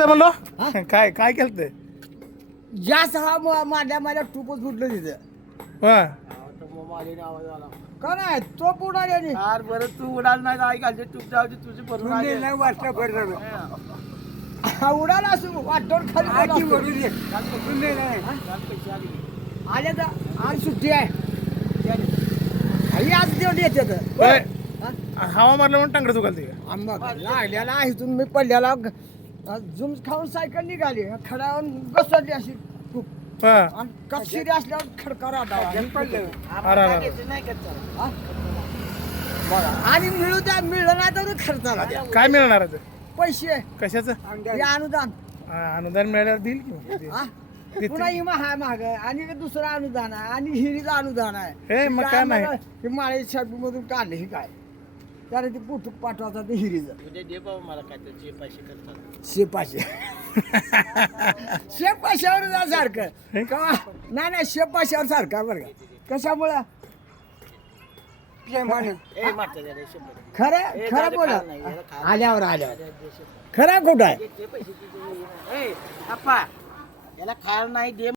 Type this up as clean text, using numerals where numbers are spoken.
म्हणलो हा? काय काय केलं ते जास्त हा माझ्या टूपच फुटलं तिथं हा का नाही तो पुढारी यार बरं तू उडाल नाही आई घालते तूप जाऊची तुझी भरून आली. उडाला असू वाटोर खाली बोला आले तर आज सुट्टी आहे आई आज तेवढी येते होय. हवा मारलं म्हणून टांगडं दुखालते का आंबा लागल्याला आहे इथून मी पडल्याला जुम खाऊन सायकल निघाली खड्यावर बसवली अशी खूप हा आणि कपशिरी असल्यावर खडका राहता अरे नाही करत हा? बघा आणि मिळू द्या मिळलं नाही तर खर्चाला द्या काय मिळणार आहे ते? पैसे कशाचं हे अनुदान अनुदान मिळाल्यावर देईल की मग. हा? देते. पुन्हा हिमा हा महाग आहे आणि एक दुसरं अनुदान आहे आणि हिरीचं अनुदान आहे हे मग काय नाही. हे माळे मधून काढले हे काय त्याला ते पुटूक पाठवायचं ते हिरीचं उद्या दे बाबा मला काय तर जे पैसे करतात शेपाशे शेपाशावर सारखं का नाही शेपाशावर सारखं बरं का कशामुळं ए मारता जरा 100. खरं ए, खरं दादा बोला खाल नाही, याला खाल. आल्यावर खरं खोटं आहे जे पैसे तुझे ए अप्पा याला खाल नाही दे